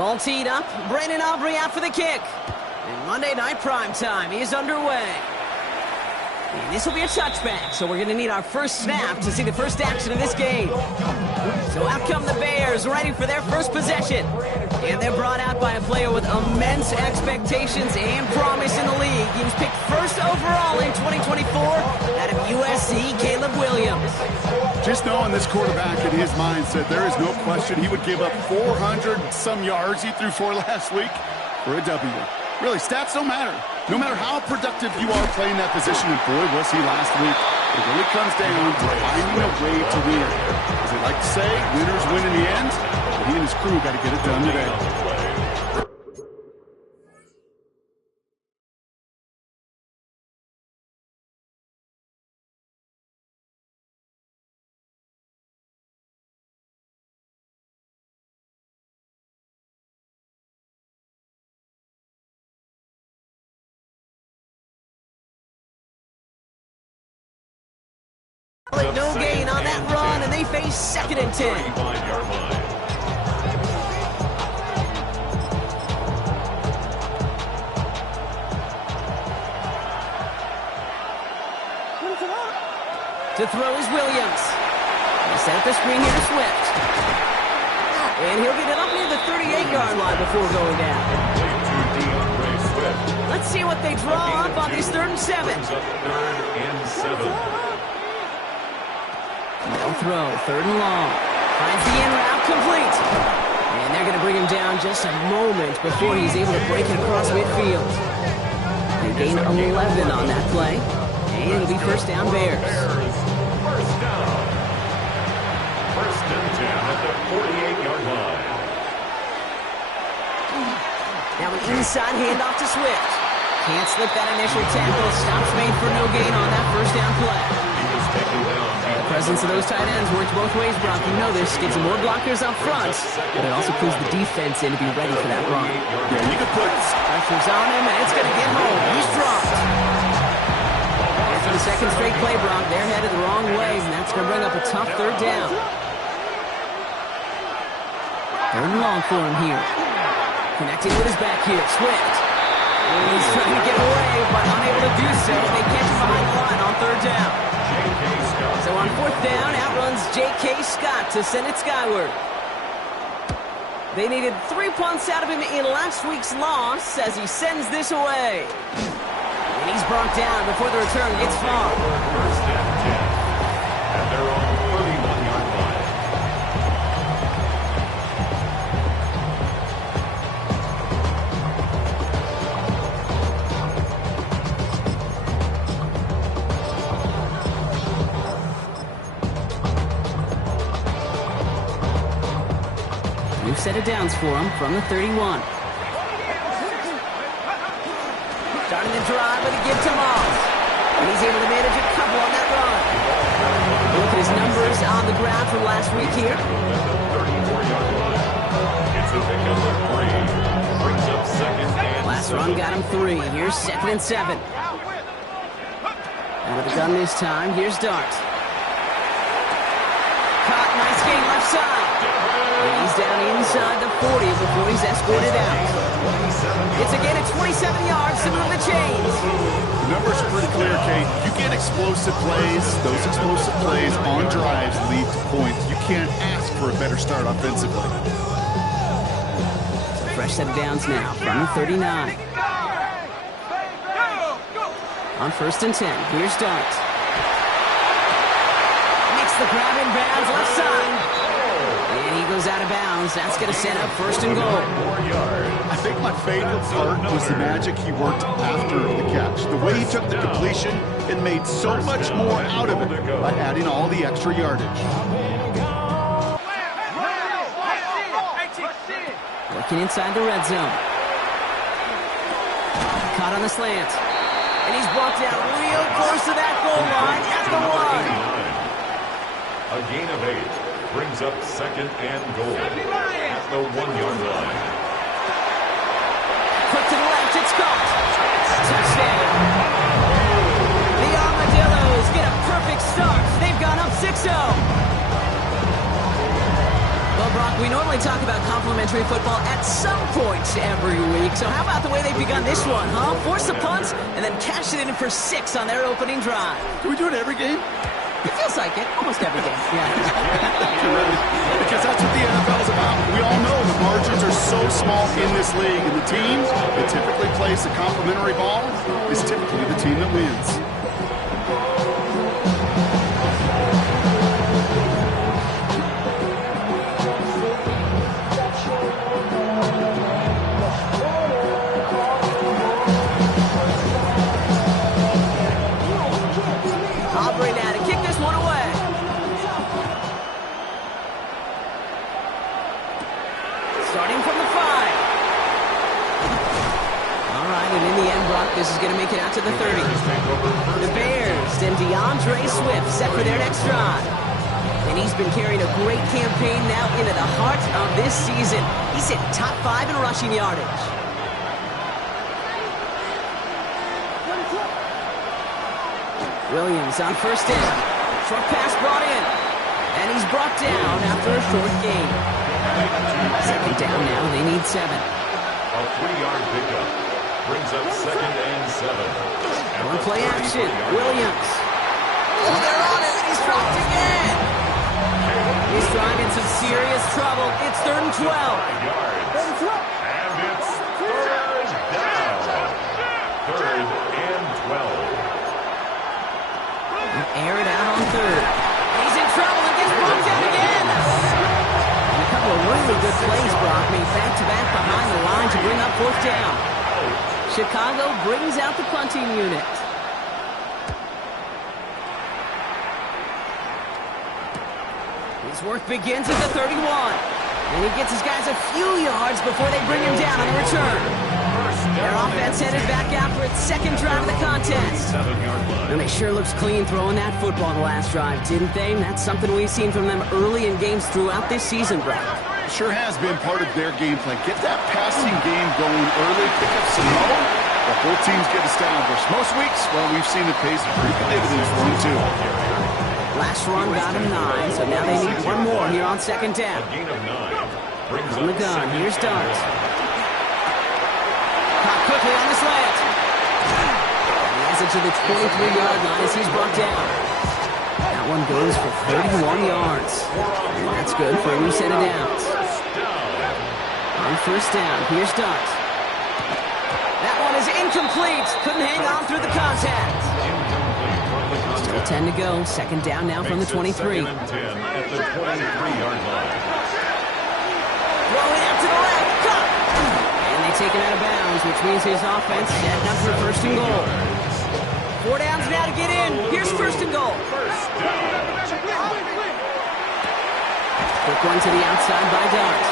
Ball teed up. Brandon Aubrey out for the kick. And Monday Night Primetime is underway. And this will be a touchback, so we're going to need our first snap to see the first action of this game. So out come the Bears, ready for their first possession. And they're brought out by a player with immense expectations and promise in the league. He was picked first overall in 2024 out of USC, Caleb Williams. Just knowing this quarterback in his mindset, there is no question he would give up 400-some yards he threw for last week for a W. Really, stats don't matter. No matter how productive you are playing that position, and boy, was he last week. It really comes down to finding a way to win. As they like to say, winners win in the end. He and his crew got to get it done today. No gain on that run, and they face 2nd and 10. To throw is Williams. He set up the screen here to Swift. And he'll get it up near the 38-yard line before going down. Let's see what they draw up on these 3rd and 7. No throw, 3rd and long. Finds the in route complete. And they're going to bring him down just a moment before he's able to break it across midfield. They gain 11 on that play. And it'll be first down Bears. First down. First and 10 at the 48-yard line. Now an inside handoff to Swift. Can't slip that initial tackle. Stops made for no gain on that first down play. The presence of those tight ends works both ways, Brock. You know this. Gets more blockers up front, but it also pulls the defense in to be ready for that run. Yeah, you can put pressure's on him, and it's going to get home. He's dropped. And for the 2nd straight play, Brock, they're headed the wrong way, and that's going to bring up a tough 3rd down. 3rd and long for him here. Connecting with his back here, Swift. He's trying to get away, but unable to do so. They catch him behind the line on 3rd down. So on 4th down, outruns J.K. Scott to send it skyward. They needed 3 punts out of him in last week's loss as he sends this away. And he's brought down before the return gets far. First and 10 at their own 31-yard line. New set of downs for him from the 31. Starting the drive with a give to Moss. And he's able to manage a couple on that run. Look at his numbers on the ground from last week here. It's a pickup of 3. Brings up 2nd and Last run got him 3. Here's 2nd and 7. Out of the gun this time. Here's Dart. Caught, nice gain left side. And he's down inside the 40 before he's escorted out. It's a gain of 27 yards to move the chains. the numbers are pretty clear, Kate. You get explosive plays. Those explosive plays on drives lead to points. You can't ask for a better start offensively. Fresh set of downs now from the 39. On 1st and 10, here's Dart. Makes the grab in bounds left side. And he goes out of bounds. That's going to set up 1st and goal. I think my favorite part was the magic he worked after the catch. The way he took the completion and made so much more out of it by adding all the extra yardage. Working inside the red zone. Caught on the slant. And he's brought down real close to that goal line at the 1. A gain of 8 brings up 2nd and goal at the 1-yard line. Quick to the left, it's caught. Touchdown. The Armadillos get a perfect start. They've gone up 6-0. Well, Brock, we normally talk about complimentary football at some point every week. So how about the way they've begun this one, huh? Force a punt and then cash it in for 6 on their opening drive. Do we do it every game? It feels like it. Almost every game. Yeah. Because that's what the NFL is about. We all know the margins are so small in this league. And the team that typically plays the complimentary ball is typically the team that wins. Aubrey now to kick this one away. Starting from the 5. All right, and in the end, Brock, this is going to make it out to the 30. The Bears and DeAndre Swift set for their next drive. And he's been carrying a great campaign now into the heart of this season. He's hit top 5 in rushing yardage. Williams on first down. Short pass brought in. And he's brought down after a short gain. Second down now. They need 7. A 3-yard pickup brings up 2nd and 7. One play action. Williams. Oh, they're on it, and he's dropped again. He's driving some serious trouble. It's 3rd and 12. And it's 3rd down. 3rd and 12. Air it out on 3rd. He's in trouble and gets bumped out again. And a couple of really good plays, Brock, made back-to-back behind the line to bring up 4th down. Chicago brings out the punting unit. His work begins at the 31. And he gets his guys a few yards before they bring him down on the return. Their offense headed back out for its 2nd drive of the contest. And they sure looks clean throwing that football the last drive, didn't they? And that's something we've seen from them early in games throughout this season, Brock. Sure has been part of their game plan. Get that passing game going early, pick up some mo, while both teams get established. Most weeks, well, we've seen the pace pretty dividends for them, too. Last run got him 9, so now they need one more here on 2nd down. A gain of 9. On the gun, here's Dart. Caught quickly on the slant. He has it to the 23-yard line as he's brought down. That one goes for 31 yards. That's good for a new set of downs. On first down, here's Dart. That one is incomplete. Couldn't hang on through the contact. Still 10 to go. 2nd down now from the 23. 2nd and 10 at the 23-yard line. Throwing out to the left. Cut. And they take him out of bounds, which means his offense setting up for 1st and goal. 4 downs now to get in. Here's 1st and goal. Quick one to the outside by Dart.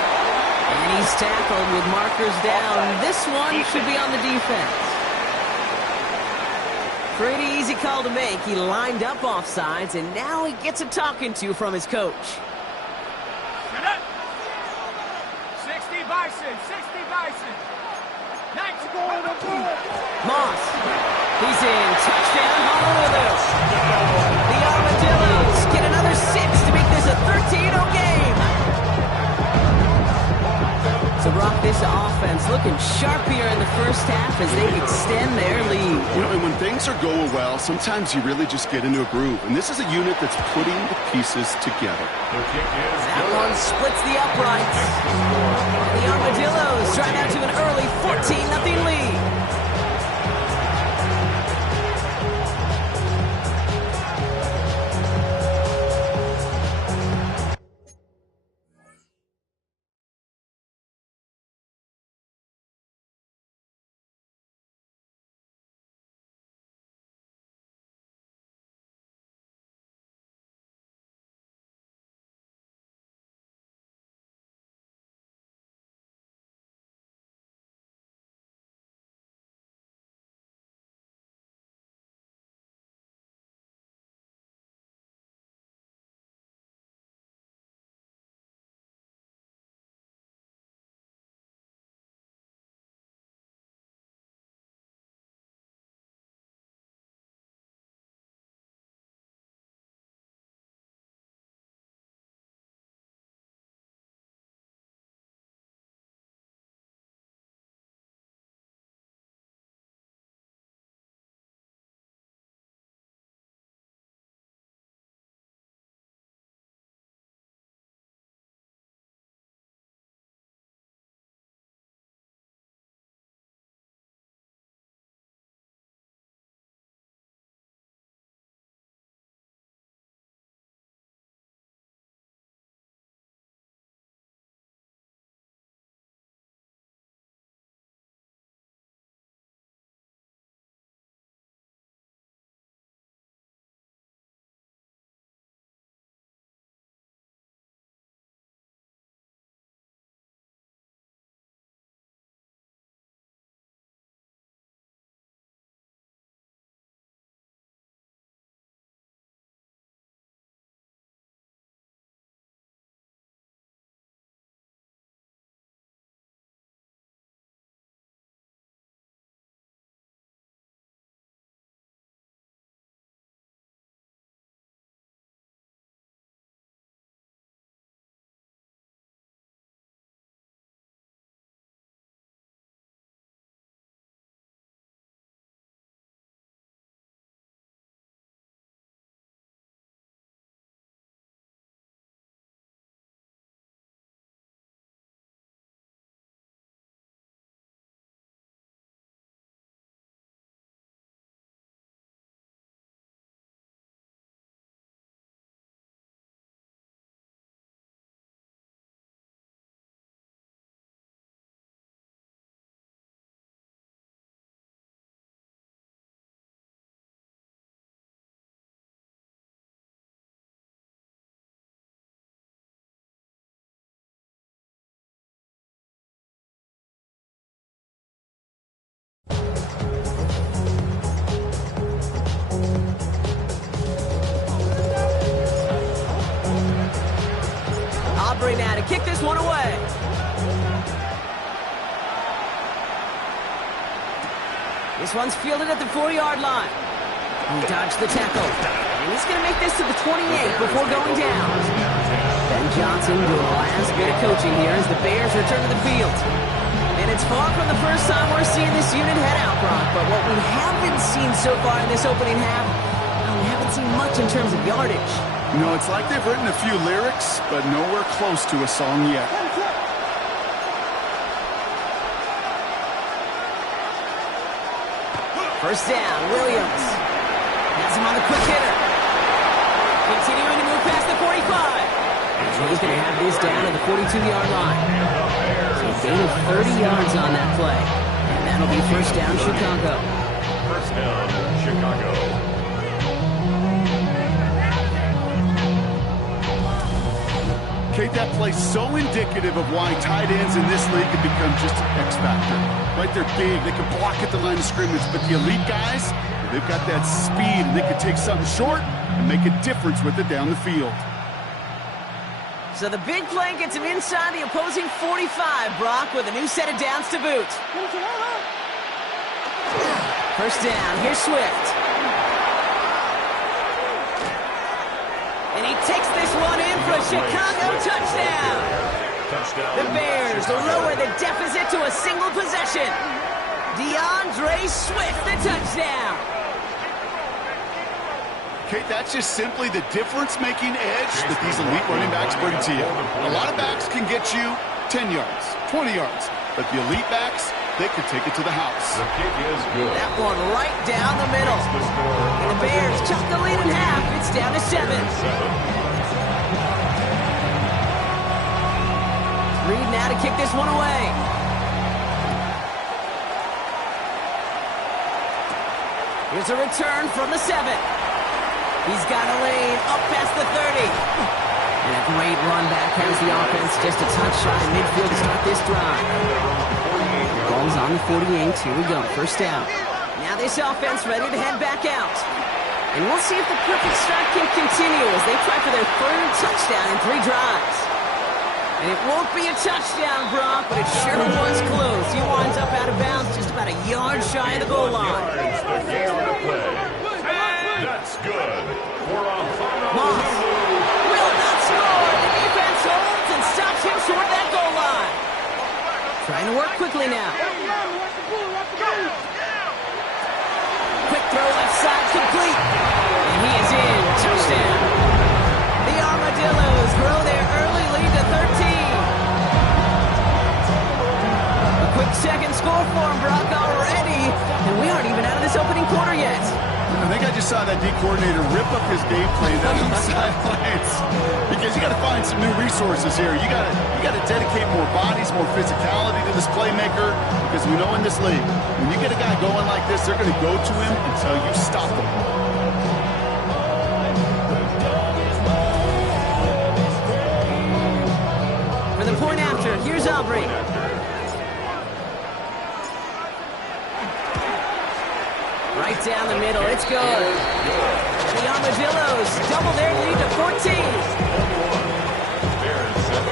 And he's tackled with markers down. This one should be on the defense. Pretty easy call to make. He lined up offsides, and now he gets a talking to from his coach. 60 Bison, 60 Bison. Moss. He's in. Touchdown, Honolulu. The Armadillos get another 6 to make this a 13-0 game. So, Brock, this offense looking sharp here in the first half as they extend their lead. You know, and when things are going well, sometimes you really just get into a groove. And this is a unit that's putting the pieces together. The kick is That good. one splits the uprights. And the Armadillos drive out to an early 14-0 lead. Aubrey now to kick this one away. This one's fielded at the 4-yard line. He dodged the tackle. And he's going to make this to the 28 before going down. Ben Johnson doing the last bit of coaching here as the Bears return to the field. And it's far from the first time we're seeing this unit head out, Brock. But what we haven't seen so far in this opening half, we haven't seen much in terms of yardage. You know, it's like they've written a few lyrics, but nowhere close to a song yet. First down, Williams. Has him on the quick hitter. Continuing to move past the 45. And he's going to have this down at the 42-yard line. So a gain of 30 yards on that play. And that'll be first down, Chicago. First down, Chicago. Kate, that play's so indicative of why tight ends in this league have become just an X factor. Right, they're big, they can block at the line of scrimmage, but the elite guys, they've got that speed, and they can take something short and make a difference with it down the field. So the big play gets him inside the opposing 45, Brock, with a new set of downs to boot. First down, here's Swift. And he takes this one in for a Chicago touchdown. The Bears lower the deficit to a single possession. DeAndre Swift, the touchdown. Kate, that's just simply the difference-making edge that these elite running backs bring to you. A lot of backs can get you 10 yards, 20 yards, but the elite backs, they can take it to the house. The kick is good. That one right down the middle. And the Bears chop the lead in half. It's down to 7. Reed now to kick this one away. Here's a return from the 7. He's got a lane up past the 30. And a great run back has the offense just a touch shy of midfield to start this drive. Ball's on the 48. Here we go. First down. Now this offense ready to head back out. And we'll see if the perfect start can continue as they try for their third touchdown in 3 drives. And it won't be a touchdown, Brock, but it sure was close. He winds up out of bounds just about a yard shy of the goal line. That's good. Moss will not score. The defense holds and stops him short of that goal line. Trying to work quickly now. Quick throw left side complete. And he is in. Touchdown. The Armadillos grow their early lead to 13. A quick second score for him, Brock, already. And we aren't even out of this opening quarter yet. I think I just saw that D coordinator rip up his game plan down on the sidelines because you got to find some new resources here. You got to dedicate more bodies, more physicality to this playmaker because we know in this league, when you get a guy going like this, they're going to go to him until you stop him. For the point after, here's Aubrey. Right down the middle, it's good. The Armadillos double their lead to 14. Bears 7.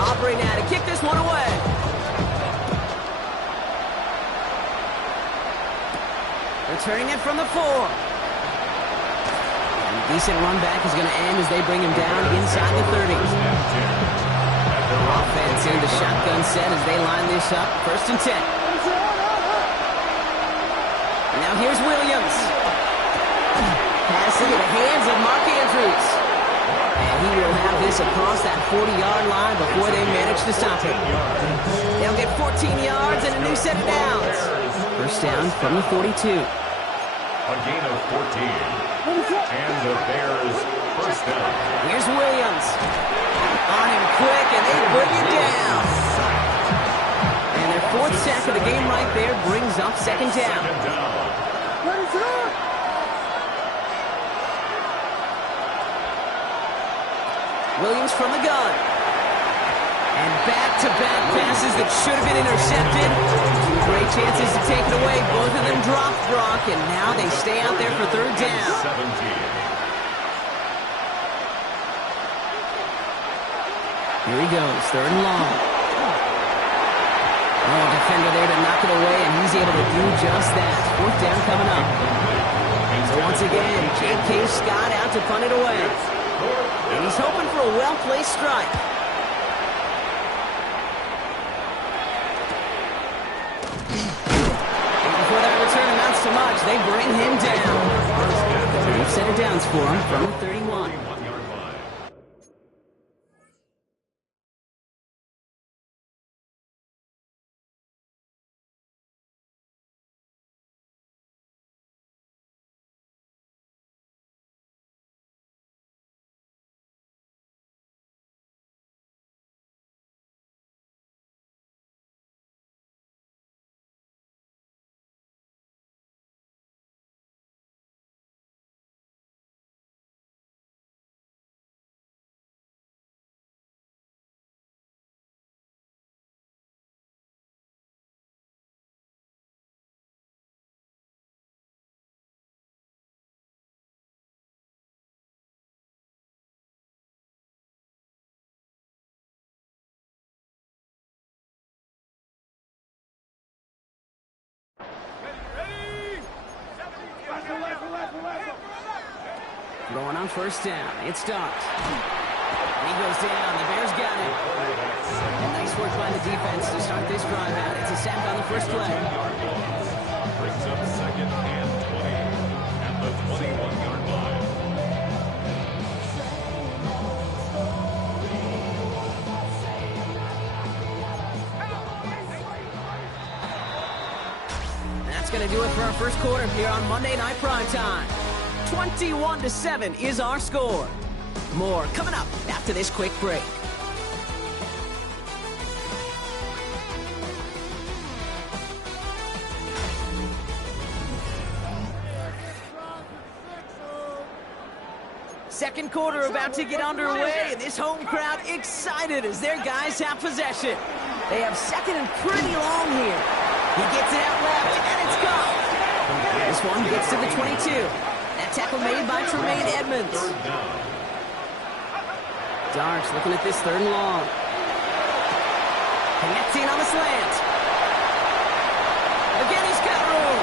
Aubrey now to kick this one away. Returning it from the 4. Decent run back is going to end as they bring him down inside the 30. Offense in the shotgun set as they line this up. First and 10. Now here's Williams. Pass into the hands of Mark Andrews. And he will have this across that 40-yard line before they manage to stop him. They'll get 14 yards and a new set of downs. First down from the 42. A gain of 14. And the Bears first down. Here's Williams. On him quick, and they bring it down. And their 4th sack of the game right there brings up second down. Williams from the gun. And back-to-back passes that should have been intercepted. Great chances to take it away. Both of them dropped, Brock, and now they stay out there for third down. 17. Here he goes, third and long. Oh, defender there to knock it away, and he's able to do just that. Fourth down coming up. So once again, J.K. Scott out to punt it away. And he's hoping for a well-placed strike. And before that return amounts to much, they bring him down. They've set it downs for him from 31. Going on first down. It's Dart. He goes down. The Bears got him. And nice work by the defense to start this drive out. It's a sack on the first play. Brings up second and 20 at the 21-yard line. That's going to do it for our first quarter here on Monday Night Primetime. 21-7 is our score. More coming up after this quick break. Second quarter about to get underway, and this home crowd excited as their guys have possession. They have second and pretty long here. He gets it out left, and it's gone. This one gets to the 22. That tackle made by Tremaine Edmonds. Darks looking at this third and long. Connecting on the slant. Again, he's got room.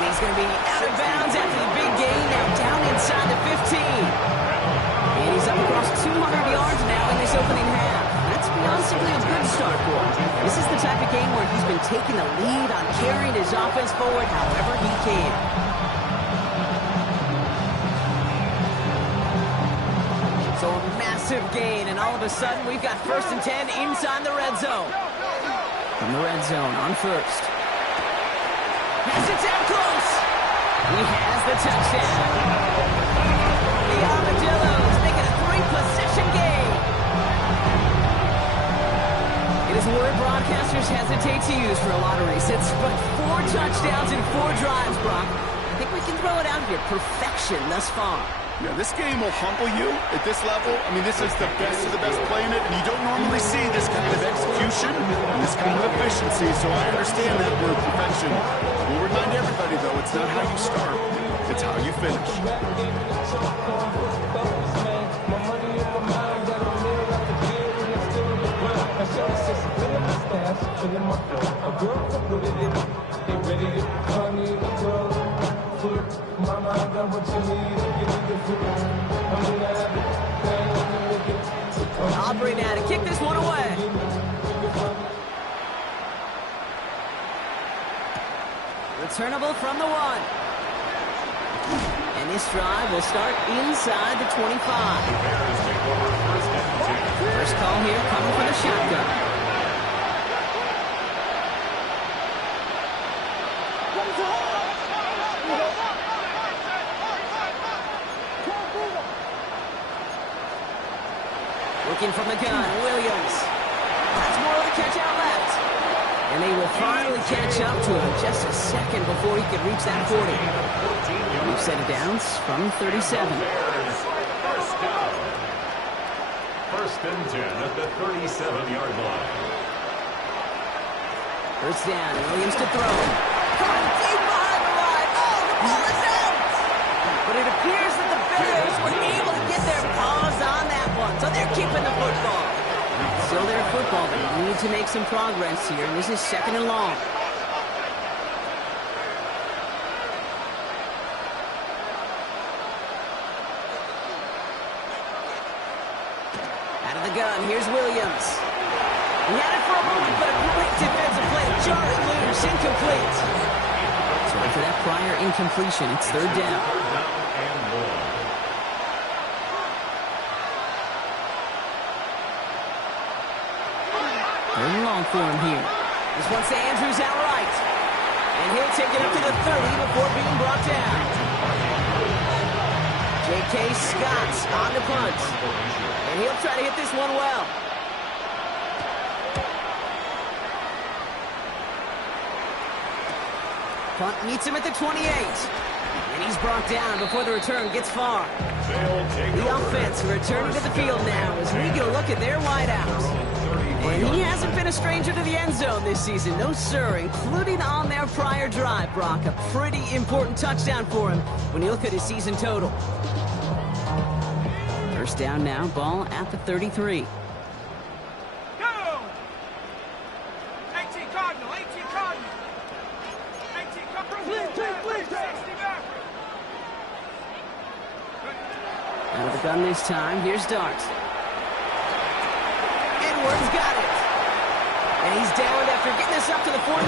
And he's going to be out of bounds after the big gain. Now down inside the 15. And he's up across 200 yards now in this opening half. That's beyond simply a good start for him. This is the type of game where he's been taking the lead on carrying his offense forward however he can. So a massive gain, and all of a sudden we've got 1st and 10 inside the red zone. From the red zone on first. Has it down close. He has the touchdown. The Armadillos making a 3-possession game. It is a word broadcasters hesitate to use for a lot of reasons, but 4 touchdowns in 4 drives, Brock. I think we can throw it out here. Perfection thus far. Yeah, this game will humble you at this level. I mean, this is the best of the best playing it, and you don't normally see this kind of execution and this kind of efficiency, so I understand that word perfection. We'll remind everybody, though, it's not how you start, it's how you finish. Aubrey now to kick this one away. Returnable from the 1. And this drive will start inside the 25. First call here coming from the shotgun. Looking from the gun, Williams. That's more of the catch out left. And they will finally catch up to him just a second before he could reach that 40. We've set it down from 37. First and 10 at the 37-yard line. First down, Williams to throw. Going deep behind the line. Oh, the ball is out! But it appears that the Bears were able to get their paws on that one, so they're keeping the football. Still their football, but they need to make some progress here, and this is 2nd and long. Out of the gun, here's Williams. He had it for a moment, but a great defensive play to jar it loose, incomplete. So after that prior incompletion, it's 3rd down. Third and long for him here. This one's to Andrews outright. And he'll take it up to the 30 before being brought down. J.K. Scott on the punt. And he'll try to hit this one well. Punt meets him at the 28. And he's brought down before the return gets far. The offense returning to the field now as we get a look at their wideouts. And he hasn't been a stranger to the end zone this season. No, sir, including on their prior drive, Brock. A pretty important touchdown for him when you look at his season total. First down now, ball at the 33. Go! 18 Cardinal, 18 Cardinal. 18 Cardinal. Please. 60 back. Out of the gun this time, here's Dart. Edwards got it. And he's downed after getting this up to the 41.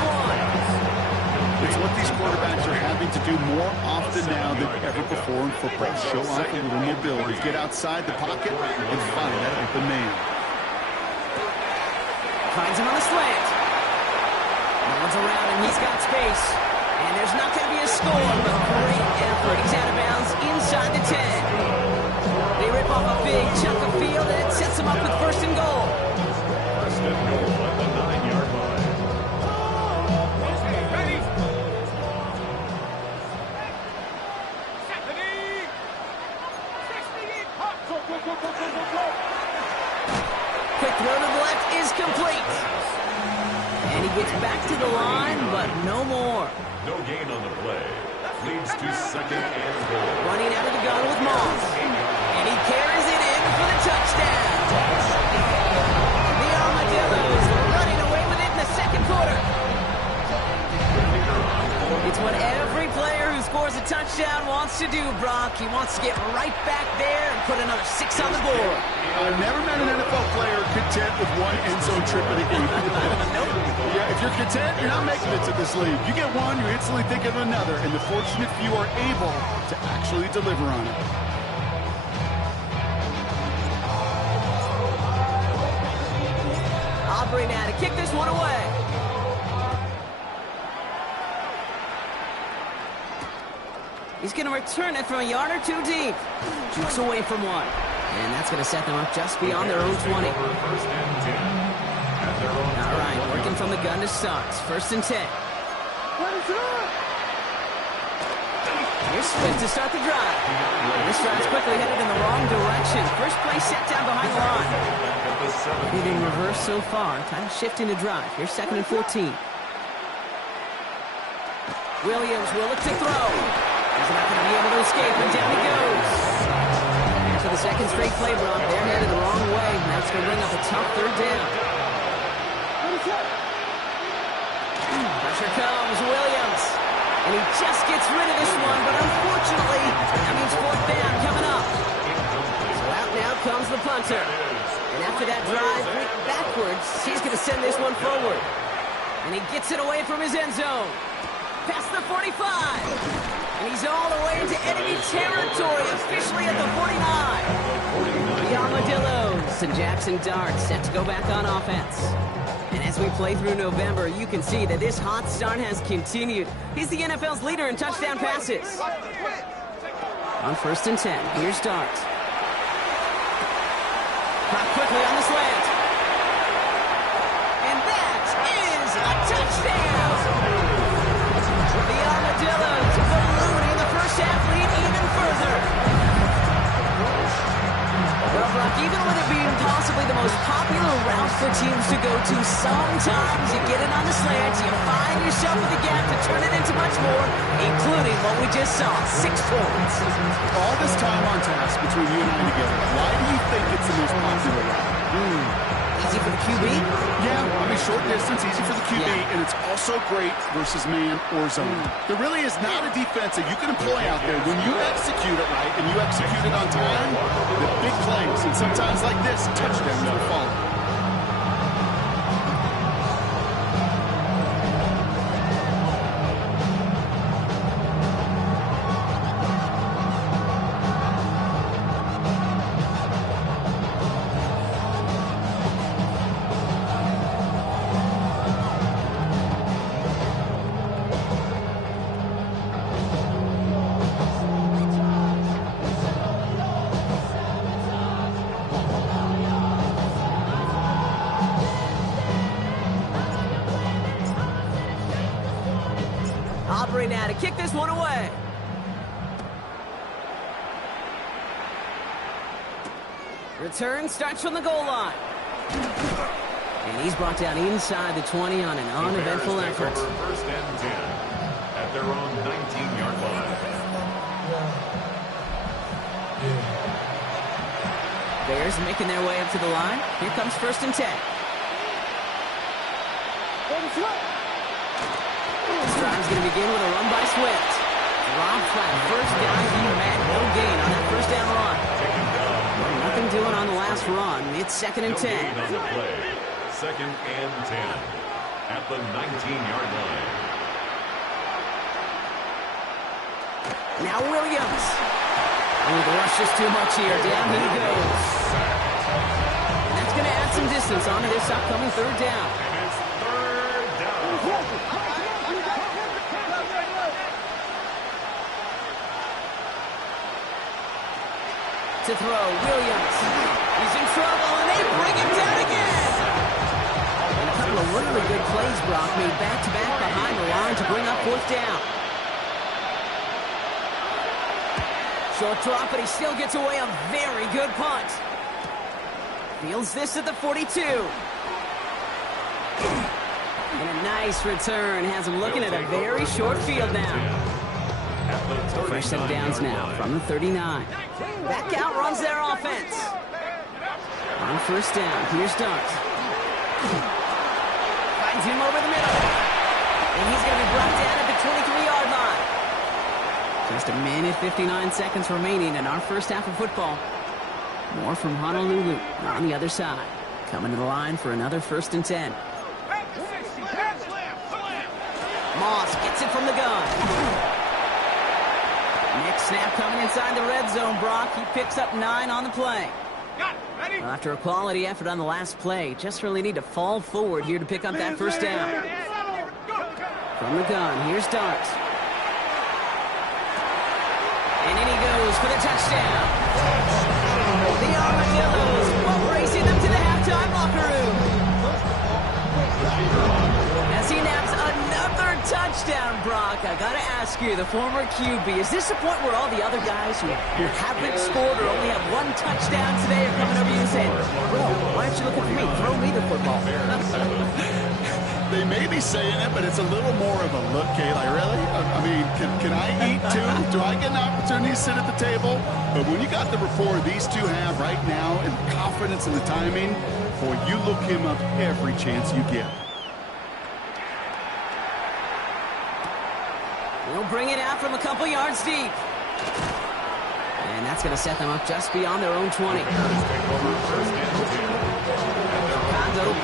It's what these quarterbacks are having to do more often now than ever before in football. Show off a little mobility. Get outside the pocket and find that open man. Finds him on the slant. No one's around him. He's got space. And there's not going to be a score, but great effort. He's out of bounds inside the 10. They rip off a big chunk of field, and it sets them up with 1st and goal. 1st and goal at the 9-yard line. Ready? Quick throw to the left is complete. And he gets back to the line, but no more. No gain on the play. Leads to 2nd and goal. Running out of the gun with Moss. And he carries it in for the touchdown. The Armadillos running away with it in the 2nd quarter. It's what every player who scores a touchdown wants to do, Brock. He wants to get right back there and put another 6 on the board. I've never met an NFL player content with one end zone trip in a game. Yeah, if you're content, you're not making it to this league. You get one, you instantly think of another, and the fortunate few are able to actually deliver on it. Aubrey now to kick this one away. He's going to return it from a yard or 2 deep. Jukes away from one. And that's going to set them up just beyond their own 20. All right, working from the gun to start. 1st and 10. Here's Swift to start the drive. And this drive's quickly headed in the wrong direction. First play set down behind the line. Headed in reverse so far. Time to shift into drive. Here's 2nd and 14. Williams will look to throw. He's not going to be able to escape, and down he goes. So the 2nd straight play, Brock. They're headed the wrong way, and that's going to bring up a tough 3rd down. Pressure comes, Williams. And he just gets rid of this one, but unfortunately, that means 4th down coming up. So out now comes the punter. And after that drive backwards, he's going to send this one forward. And he gets it away from his end zone. Past the 45. And he's all the way into enemy territory, officially at the 49. The Armadillos and Jackson Dart set to go back on offense. And as we play through November, you can see that this hot start has continued. He's the NFL's leader in touchdown passes. On 1st and 10, here's Dart. Caught quickly on the slant. And that is a touchdown! The Armadillos ballooning the first half lead even further. Well, Brock, even with it being possibly the most popular route for teams to go to. Sometimes you get it on the slants, you find yourself with a gap to turn it into much more, including what we just saw, 6 points. All this time on task between you and I together, why do you think it's the most popular route? Easy for the QB? Yeah, I mean, short distance, easy for the QB, Yeah. and it's also great versus man or zone. There really is not a defense that you can employ out there when you execute it right and you execute it on time, the big plays, and sometimes like this, touchdowns will follow. Aubrey now to kick this one away. Return starts from the goal line. And he's brought down inside the 20 on an uneventful effort. First and 10 at their own 19-yard line. Bears making their way up to the line. Here comes first and 10. This drive's going to begin with a run by Swift. Rob flat, first down, he met no gain on that first down run. Nothing doing on the last run. It's second and 10. On the play. Second and 10 at the 19-yard line. Now Williams. Oh, the rush is too much here. Down he goes. And that's going to add some distance onto this upcoming third down. And it's third down. To throw, Williams. He's in trouble, and they bring him down again. And a couple of really good plays, Brock, made back-to-back behind the line to bring up fourth down. Short drop, but he still gets away a very good punt. Fields this at the 42. And a nice return has him looking at a very short field now. Fresh set of downs now from the 39. Back out runs their offense. On first down, here's Dart. Finds him over the middle. And he's going to be brought down at the 23-yard line. Just a minute, 59 seconds remaining in our first half of football. More from Honolulu on the other side. Coming to the line for another first and 10. Moss gets it from the gun. Next snap coming inside the red zone, Brock. He picks up 9 on the play. Well, after a quality effort on the last play, just really need to fall forward here to pick up that first down. From the gun, here's Dart. And in he goes for the touchdown. The Armadillos will racing them to the halftime locker room. As he naps another touchdown, Brock. I gotta ask you, the former QB, is this the point where all the other guys who haven't scored or only have one touchdown today are coming over you and saying, bro, why aren't you looking for me? Throw me the football. They may be saying it, but it's a little more of a look, Kay. Like, really? I mean, can I eat too? Do I get an opportunity to sit at the table? But when you got the rapport these two have right now and the confidence in the timing, boy, you look him up every chance you get. They'll bring it out from a couple yards deep. And that's going to set them up just beyond their own 20. Chicago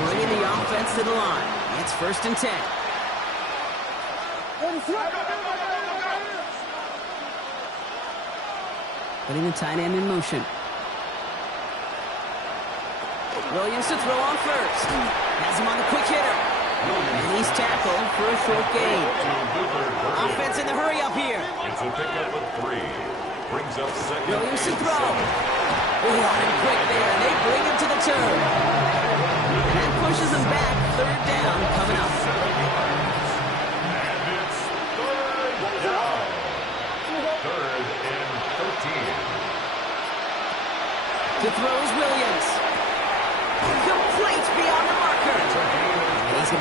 bringing the offense to the line. It's first and 10. Putting the tight end in motion. Williams to throw on first. Has him on the quick hitter. And he's tackled for a short gain. Offense in the hurry up here. It's a pickup of 3. Brings up second. Williams to throw. Oh, on him quick there. And they bring him to the turn. And that pushes him back. Third down coming up. And it's third down. Third and 13. To throw is Williams. Complete beyond the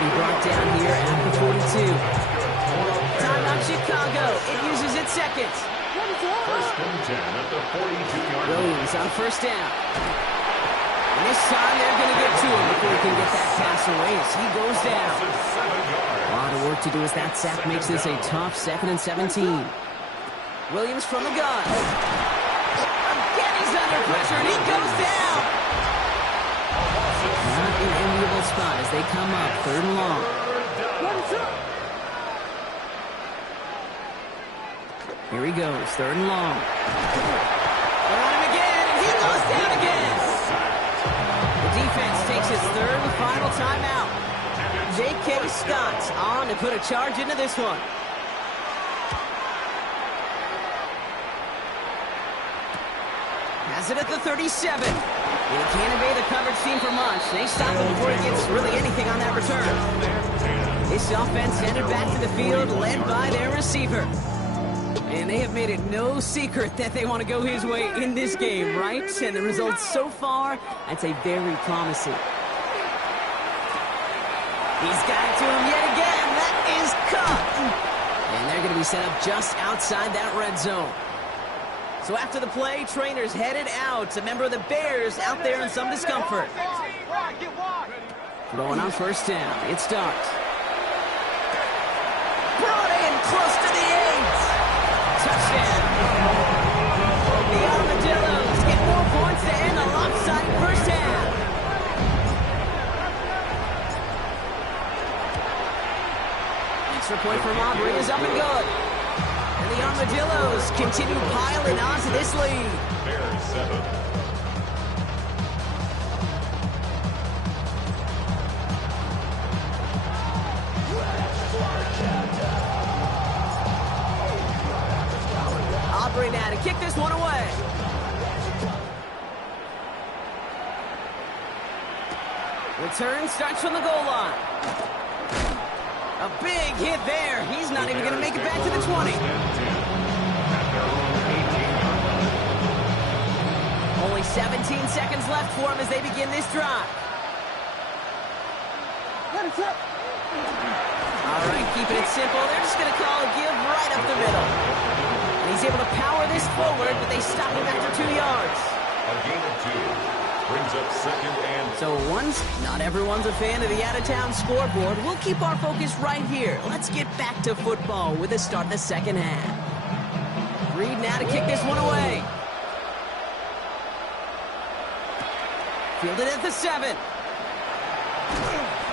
be brought down here at the 42. Timeout Chicago. It uses its seconds. First and 10 at the 42-yard line. Williams on first down. And this time they're going to get to him before he can get that pass away as he goes down. A lot of work to do as that sack makes this a tough 2nd and 17. Williams from the gun. Again, he's under pressure, and he goes down. Not an enviable spot as they come up 3rd and long. Here he goes, 3rd and long. They're on him again, and he goes down again. The defense takes its 3rd and final timeout. J.K. Scott on to put a charge into this one. Has it at the 37. He can't evade the coverage team for much. They stop him before he gets really anything on that return. This offense headed back to the field, led by their receiver. And they have made it no secret that they want to go his way in this game, right? And the results so far, I'd say very promising. He's got it to him yet again. That is caught. And they're going to be set up just outside that red zone. So after the play, trainers headed out. A member of the Bears out there in some discomfort. Throwing on first down. It starts. Brought in close to the 8. Touchdown. The Armadillos get more points to end a lopsided first half. Extra point from Aubrey is up and good. And the Armadillos continue piling on to this lead. Bears 7. Aubrey now to kick this one away. Return starts from the goal line. A big hit there. He's not even going to make it back to the 20. Only 17 seconds left for him as they begin this drive. All right, keeping it simple. They're just going to call a give right up the middle. And he's able to power this forward, but they stop him after 2 yards. A gain of 2 brings up 2nd and... So not everyone's a fan of the out-of-town scoreboard. We'll keep our focus right here. Let's get back to football with the start of the second half. Reed now to kick this one away. Fielded at the 7.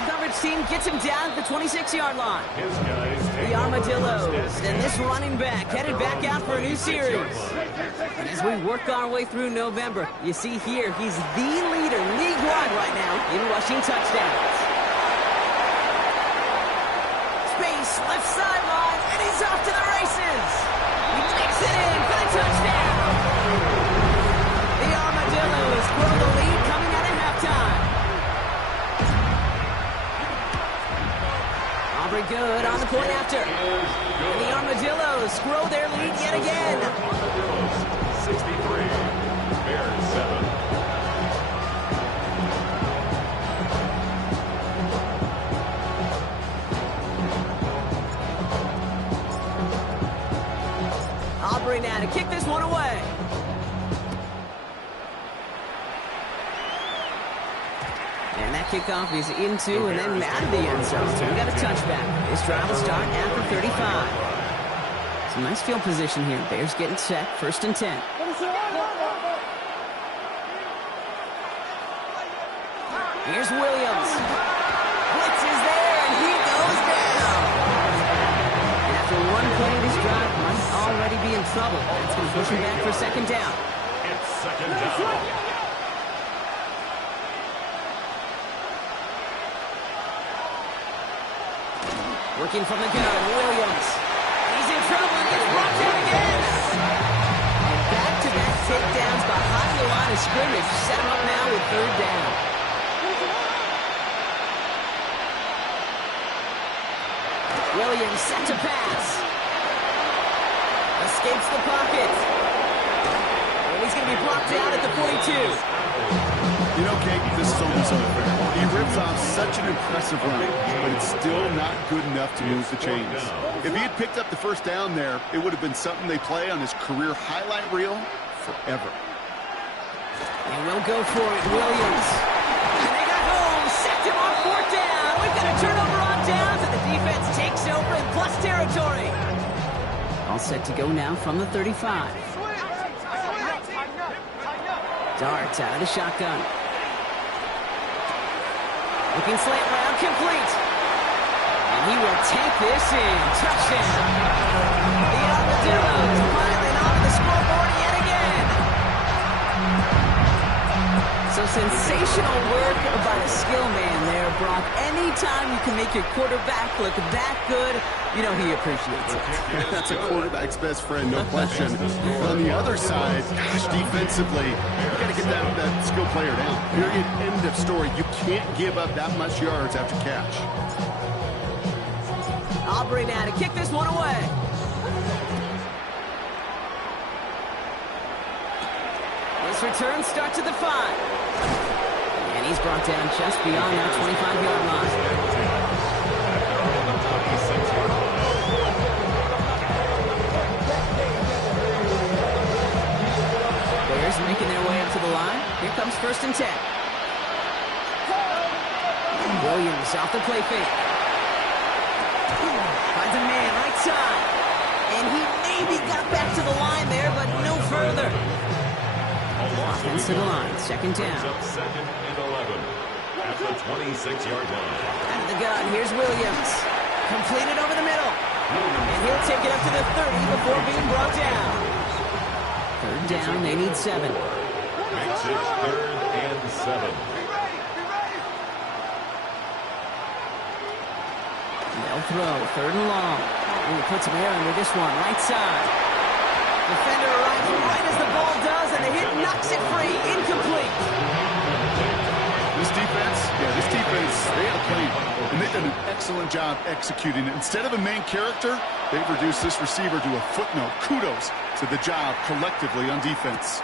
Coverage team gets him down at the 26-yard line. His guys take The Armadillos and this running back headed back out for a new series. And as we work our way through November, you see here he's the leader league-wide right now in rushing touchdowns. Space, left sideline, and he's off to the races. He makes it in for the touchdown. The Armadillos grow the lead coming out of halftime. Aubrey good on the point after. And the Armadillos grow their lead yet again. Armadillos 63. Bears 7. Aubrey now to kick this one away. And that kickoff is into and then out of the end zone. So we got a touchback. This drive will start after 35. Some nice field position here. Bears getting set. 1st and 10. Here's Williams. Blitz is there, and he goes down. And after one play, this drive might already be in trouble. It's going to push him back for 2nd down. It's 2nd down. Working from the gun, Williams. He's in trouble and gets brought down again. And back-to-back takedowns behind the line of scrimmage. Set him up now with 3rd down. Williams set to pass. Escapes the pocket. And he's going to be blocked down at the 42. You know, Kate, this is almost unfair. He rips off such an impressive run, but it's still not good enough to move the chains. If he had picked up the first down there, it would have been something they play on his career highlight reel forever. And we'll go for it, Williams. And they got home, sacked him on fourth down. We've got a turnover on downs, and the defense takes over in plus territory. All set to go now from the 35. Dart out of the shotgun. Looking slant round, complete. And he will take this in. Touchdown. The Armadillos piling onto the scoreboard yet again. So sensational work by the skill man there, Brock. Anytime you can make your quarterback look that good, you know he appreciates it. That's a quarterback's best friend, no question. But on the other side, gosh, defensively, you got to get that skill player down. Period, end of story. You can't give up that much yards after catch. Aubrey now to kick this one away. This return starts at the 5. And he's brought down just beyond that 25-yard line. Bears making their way up to the line. Here comes 1st and 10. Williams off the play fake. Finds a man right side. And he maybe got back to the line there, but no further. Offense to the line, 2nd down. 2nd and 11 at the 26-yard line. Out of the gun, here's Williams. Completed over the middle. And he'll take it up to the 30 before being brought down. 3rd down, they need 7. Makes it 3rd and 7. They'll throw, 3rd and long. And he puts Aaron with this one, right side. Defender arrives right as the ball does, and the hit knocks it free. Incomplete. This defense, they had a plan, and they've done an excellent job executing it. Instead of a main character, they've reduced this receiver to a footnote. Kudos to the job collectively on defense.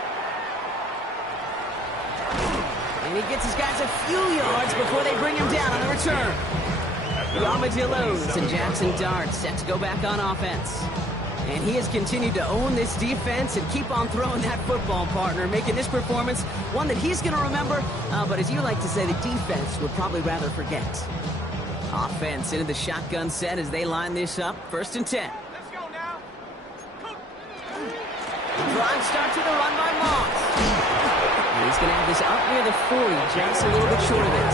And he gets his guys a few yards before they bring him down on the return. The Armadillos and Jackson Dart set to go back on offense. And he has continued to own this defense and keep on throwing that football, partner, making this performance one that he's going to remember, but as you like to say, the defense would probably rather forget. Offense into the shotgun set as they line this up. 1st and 10. Let's go now. Drive start to the run by Moss. And he's going to have this up near the 40, just a little bit short of it.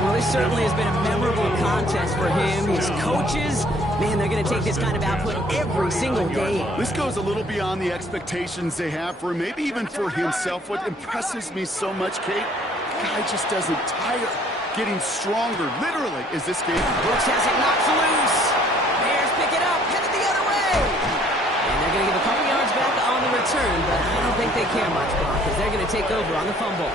Well, this certainly has been a memorable contest for him. His coaches, man, they're going to take this kind of output every single game. This goes a little beyond the expectations they have for him, maybe even for himself. What impresses me so much, Kate, the guy just doesn't tire. Getting stronger, literally, as this game. Brooks has it knocked loose. Bears pick it up, headed the other way. And they're going to give a couple yards back on the return, but I don't think they care much, Brock, because they're going to take over on the fumble.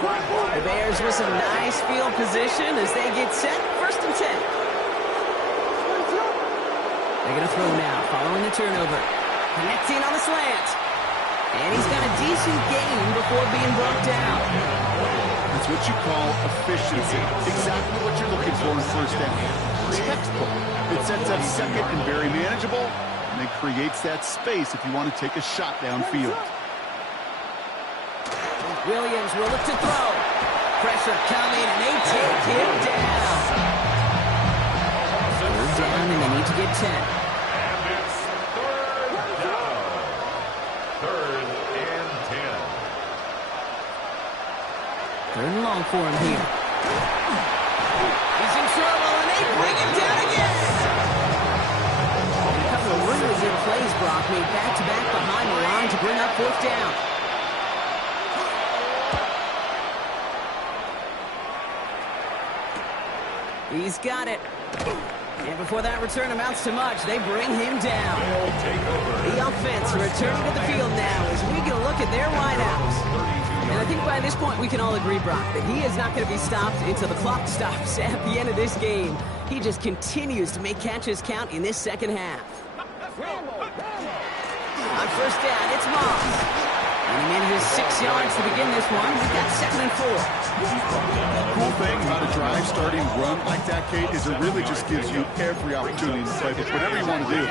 The Bears with some nice field position as they get set. 1st and 10. They're going to throw now, following the turnover. Connecting on the slant. And he's got a decent gain before being brought down. That's what you call efficiency. Exactly what you're looking for in 1st down. Textbook. It sets up 2nd and very manageable, and it creates that space if you want to take a shot downfield. Williams will look to throw. Pressure coming, and they take him down. 3rd down, and they need to get 10. And it's 3rd down. 3rd and 10. 3rd and long for him here. He's in trouble, and they bring him down again. A couple of really good plays, Brock, made back-to-back behind the line to bring up 4th down. He's got it. And before that return amounts to much, they bring him down. The offense returning to the field now as we get a look at their wideouts. And I think by this point we can all agree, Brock, that he is not going to be stopped until the clock stops at the end of this game. He just continues to make catches count in this 2nd half. On 1st down, it's Moss. And he manages 6 yards to begin this one. That's 2nd and 4. The cool thing about a drive starting run like that, Kate, is it really just gives you every opportunity to play whatever you want to do.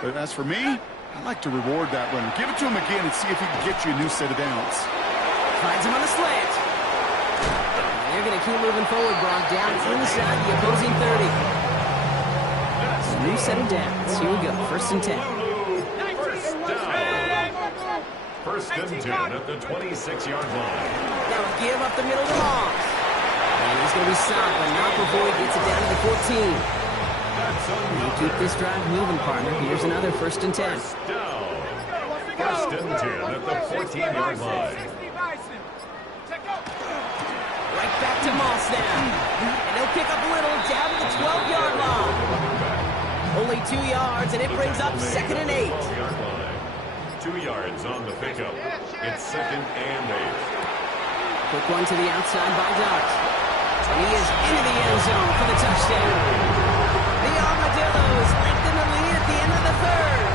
But as for me, I like to reward that runner. Give it to him again and see if he can get you a new set of downs. Finds him on the slant. They're going to keep moving forward, Brock, down inside the opposing 30. New set of downs. Here we go. 1st and 10. First and 10 at the 26-yard line. Now give up the middle to Moss. And he's going to be stopped, but not before he gets it down to the 14. And keep this drive moving, partner. Here's another 1st and 10. First and 10 at the 14-yard line. Right back to Moss now. And he'll pick up a little down to the 12-yard line. Only 2 yards, and it brings up 2nd and 8. 2 yards on the pickup. It's 2nd and 8. Quick one to the outside by Dart. And he is into the end zone for the touchdown. The Armadillos lengthen the lead at the end of the 3rd.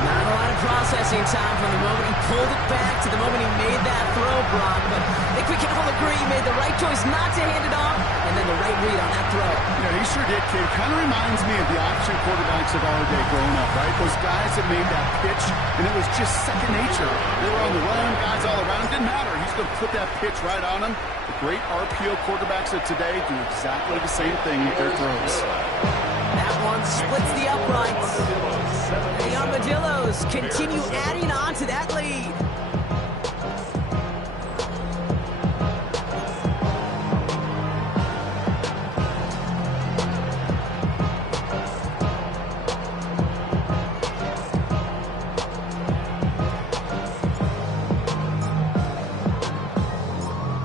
Not a lot of processing time from the moment he pulled it back to the moment he made that throw, Brock. But I think we can all agree he made the right choice not to hand it off, and then the right read on that throw. Yeah, he sure did, kid. Kind of reminds me of the option quarterbacks of our day growing up, right? Those guys that made that pitch, and it was just second nature. They were on the run, guys all around. It didn't matter. He's going to put that pitch right on him. The great RPO quarterbacks of today do exactly the same thing with their throws. That one splits the uprights. The Armadillos continue adding on to that lead.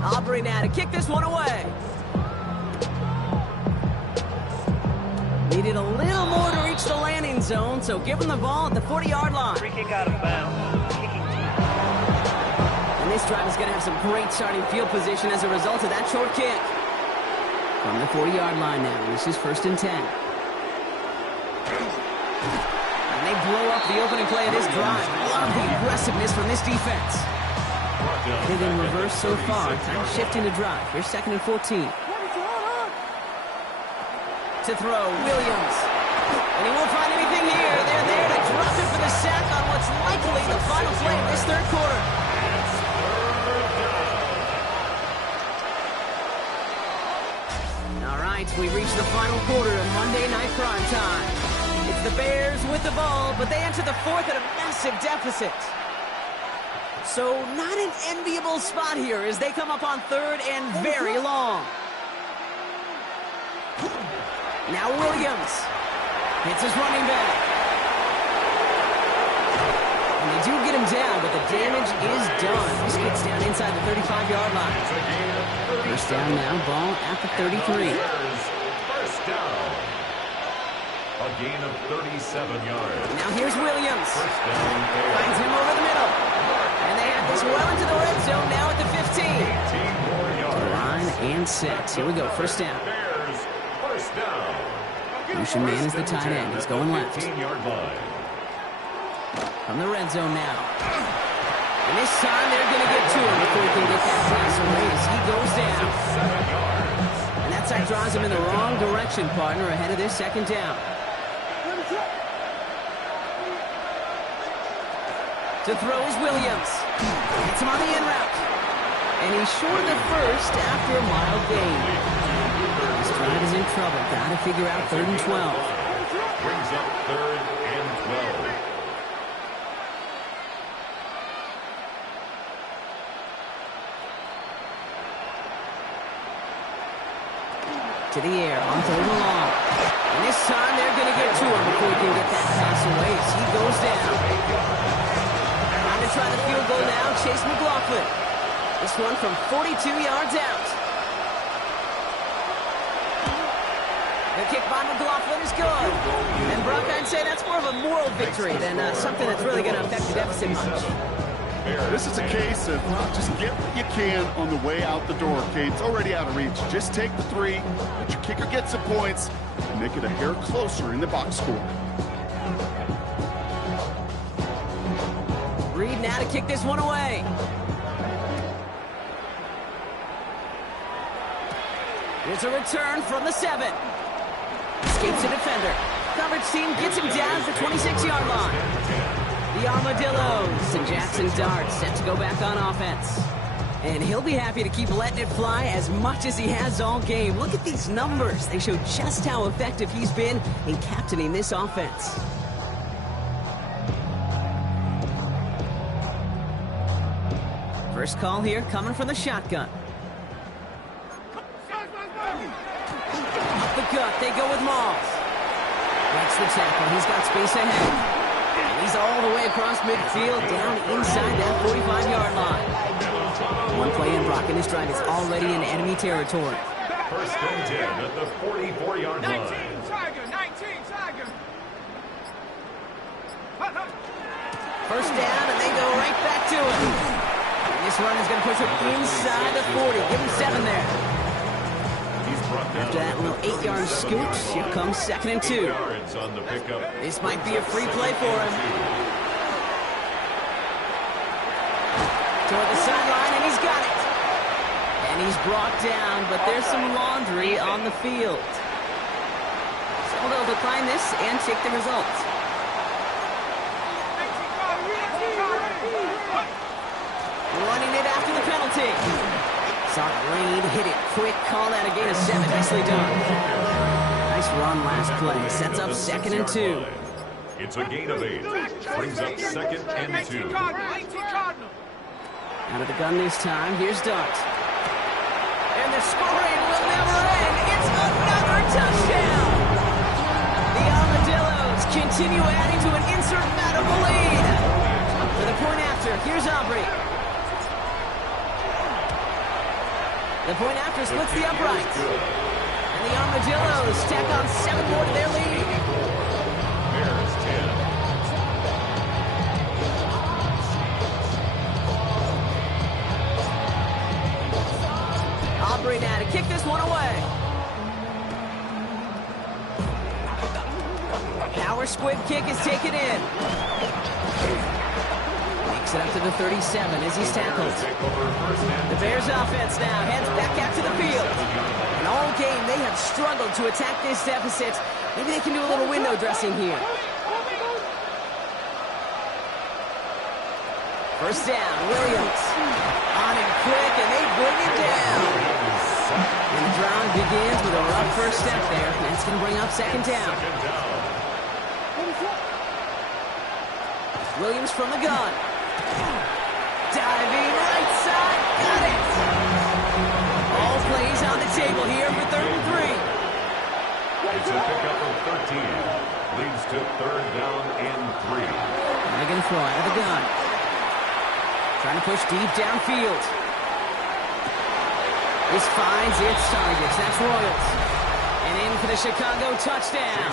Aubrey now to kick this one away. Needed a little more to reach the landing zone, so give him the ball at the 40-yard line. Free kick out of bounds. Kicking team. And this drive is going to have some great starting field position as a result of that short kick. From the 40-yard line now, this is 1st and 10. And they blow up the opening play of this drive. Love the aggressiveness from this defense. They've been reversed so far. Time shifting to drive. Here's 2nd and 14. To throw, Williams. And he won't find anything here. They're there to drop it for the sack on what's likely the final play of this 3rd quarter. All right, we reach the final quarter of Monday Night Prime Time. It's the Bears with the ball, but they enter the 4th at a massive deficit. So not an enviable spot here as they come up on 3rd and very long. Now Williams hits his running back. And they do get him down, but the damage is done. This gets down inside the 35-yard line. 1st down now, ball at the 33. First down. A gain of 37 yards. Now here's Williams. First down. Finds him over the middle. And they have this well into the red zone now at the 15. 18 more yards. Line and set. Here we go, 1st down. Bears, first down. Lucian Mann is the tight end. He's going left. 15-yard line. From the red zone now. And this time they're going to get to him before he can get that pass away as he goes down. 7 yards. And that sack draws him in the wrong direction, partner, ahead of this 2nd down. To throw is Williams. Hits him on the in route. And he's short of the 1st after a mild gain. This drive is in trouble. Got to figure out 3rd and 12. Brings up 3rd and 12. To the air on 3rd and long. And this time they're going to get to him before he can get that pass away as he goes down. Time to try the field goal now. Chase McLaughlin. This one from 42 yards out. The kick by McLaughlin is good. And Brock, I'd say that's more of a moral victory than something that's really going to affect the deficit much. This is a case of just get what you can on the way out the door, Kate. It's already out of reach. Just take the 3, let your kicker get some points, and make it a hair closer in the box score. Reed now to kick this one away. Here's a return from the 7. Escapes the defender. Coverage team gets him down at the 26-yard line. The Armadillos and Jackson Dart set to go back on offense. And he'll be happy to keep letting it fly as much as he has all game. Look at these numbers. They show just how effective he's been in captaining this offense. First call here coming from the shotgun. Up the gut, they go with Malls. Makes the tackle, he's got space ahead. And he's all the way across midfield, down inside that 45-yard line. One play in, Brock, and this drive is already in enemy territory. First and 10 at the 44-yard 19, line. Tiger, 19, Tiger. First down, and they go right back to it. And this run is going to push him inside the 40. Give him 7 there. After that little 8-yard scoot, here comes 2nd and 2. On the pickup. This might be a free play for him. Toward the sideline, and he's got it. And he's brought down, but there's some laundry on the field. So they'll decline this and take the result. Running it after the penalty. Saw Reed hit it quick. Call that a gain of 7. Nicely done. Nice run last play. Sets up 2nd and 2. It's a gain of 8. Brings up 2nd and 2. Out of the gun this time. Here's Dart. And the scoring will never end. It's another touchdown. The Armadillos continue adding to an insurmountable lead. For the point after, here's Aubrey. The point after splits the uprights. And the Armadillos tack on 7 more to their lead. Bears 10. Aubrey now to kick this one away. Power squib kick is taken in. Makes it up to the 37 as he's tackled. The Bears offense now heads back out to the field. And all game they have struggled to attack this deficit. Maybe they can do a little window dressing here. First down, Williams. On him quick, and they bring him down. And the drive begins with a rough first step there. That's going to bring up 2nd down. Williams from the gun. Diving right side, got it. All plays on the table here for 3rd and 3. It's a pickup of 13. Leads to 3rd down and 3. They're going to throw out of the gun. Trying to push deep downfield. This finds its targets. That's Royals. And in for the Chicago touchdown.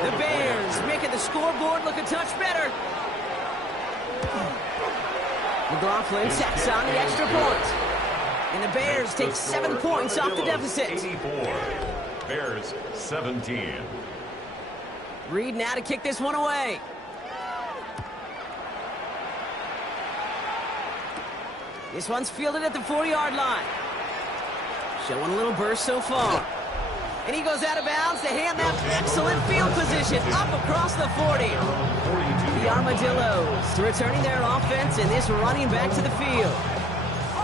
The Bears making the scoreboard look a touch better. McLaughlin tacks on the extra point. And the Bears take 7 points off the deficit. 84. Bears 17. Reed now to kick this one away. This one's fielded at the 40-yard line. Showing a little burst so far. And he goes out of bounds to hand that excellent field position up across the 40. The Armadillos returning their offense and this running back to the field.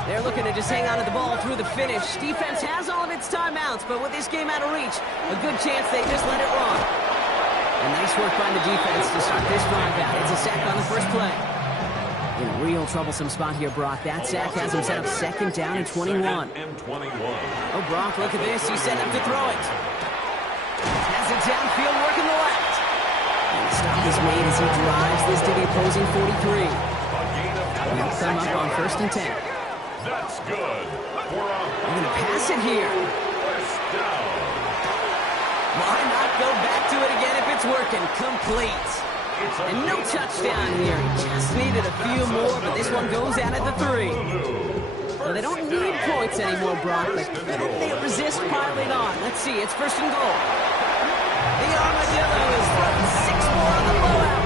They're looking to just hang on to the ball through the finish. Defense has all of its timeouts, but with this game out of reach, a good chance they just let it run. And nice work by the defense to start this drive out. It's a sack on the first play. In a real troublesome spot here, Brock. That sack has him set up 2nd down and 21. Oh, Brock, look at this. He's set up to throw it. Has it downfield, working the left. And the stop is made as he drives this to the opposing 43. He'll come up on 1st and 10. That's good. They're going to pass it here. First down. Why not go back to it again if it's working? Complete. And no touchdown here. He just needed a few more, but this one goes out at the 3. Well, they don't need points anymore, Brock, but they resist piling on. Let's see, it's 1st and goal. The Armadillos throw 6 more on the blowout.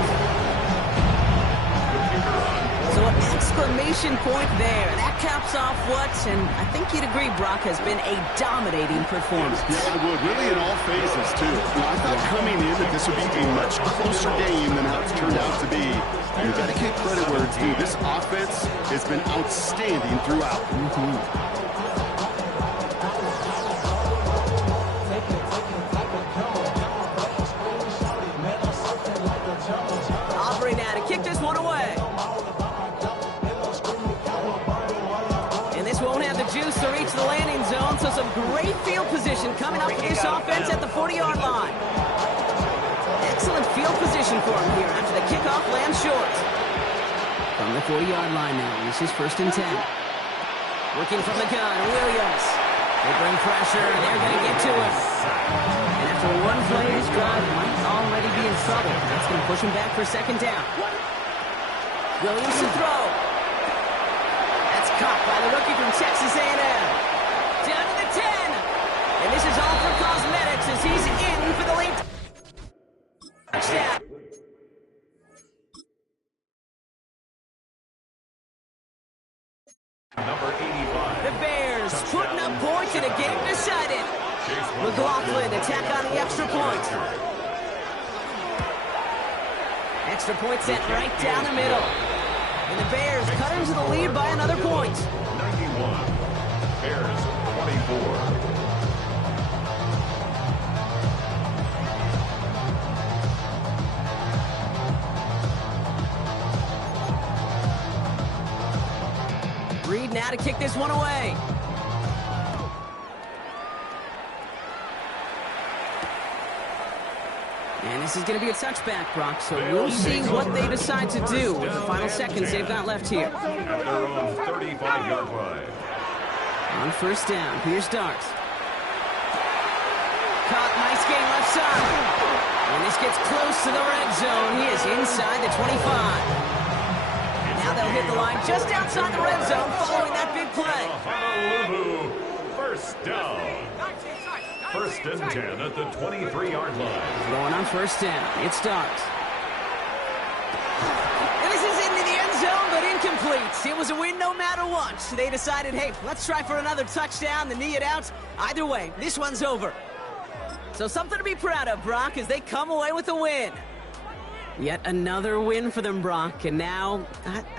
exclamation point there. That caps off what, and I think you'd agree, Brock, has been a dominating performance. Yeah, I would. Really in all phases, too. I thought coming in that this would be a much closer game than how it's turned out to be. And you've got to give credit where it's due. This offense has been outstanding throughout. Aubrey now to kick this one away. And this won't have the juice to reach the landing zone, so some great field position coming up for this offense at the 40-yard line. Excellent field position for him here after the kickoff lands short. From the 40-yard line now, this is 1st and 10. Working from the gun, Williams. They bring pressure, and they're going to get to him. And after one play, this drive might already be in trouble. That's going to push him back for 2nd down. Williams to throw. That's caught by the rookie from Texas A&M. Down to the 10. And this is all for cosmetics as he's in for the late touchdown. Number 85. The Bears putting up points in a game decided. McLaughlin attack on the extra point. Extra point set right down the middle. And the Bears cut into the lead by another point. 91. Bears 24. Reed now to kick this one away. And this is going to be a touchback, Brock, so we'll see what they decide to do with the final seconds they've got left here. At their own 35-yard line. On 1st down, here's Darts. Caught, nice game left side. And this gets close to the red zone. He is inside the 25. Now they'll hit the line just outside the red zone following that big play. Honolulu, 1st down. 1st and 10 at the 23-yard line. Going on 1st down, it starts. And this is into the end zone, but incomplete. It was a win no matter what. They decided, hey, let's try for another touchdown, the knee it out. Either way, this one's over. So something to be proud of, Brock, as they come away with a win. Yet another win for them, Brock, and now,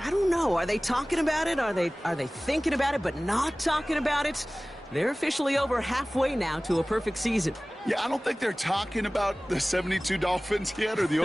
I don't know, are they talking about it? Are they thinking about it but not talking about it? They're officially over halfway now to a perfect season. Yeah, I don't think they're talking about the 72 Dolphins yet or the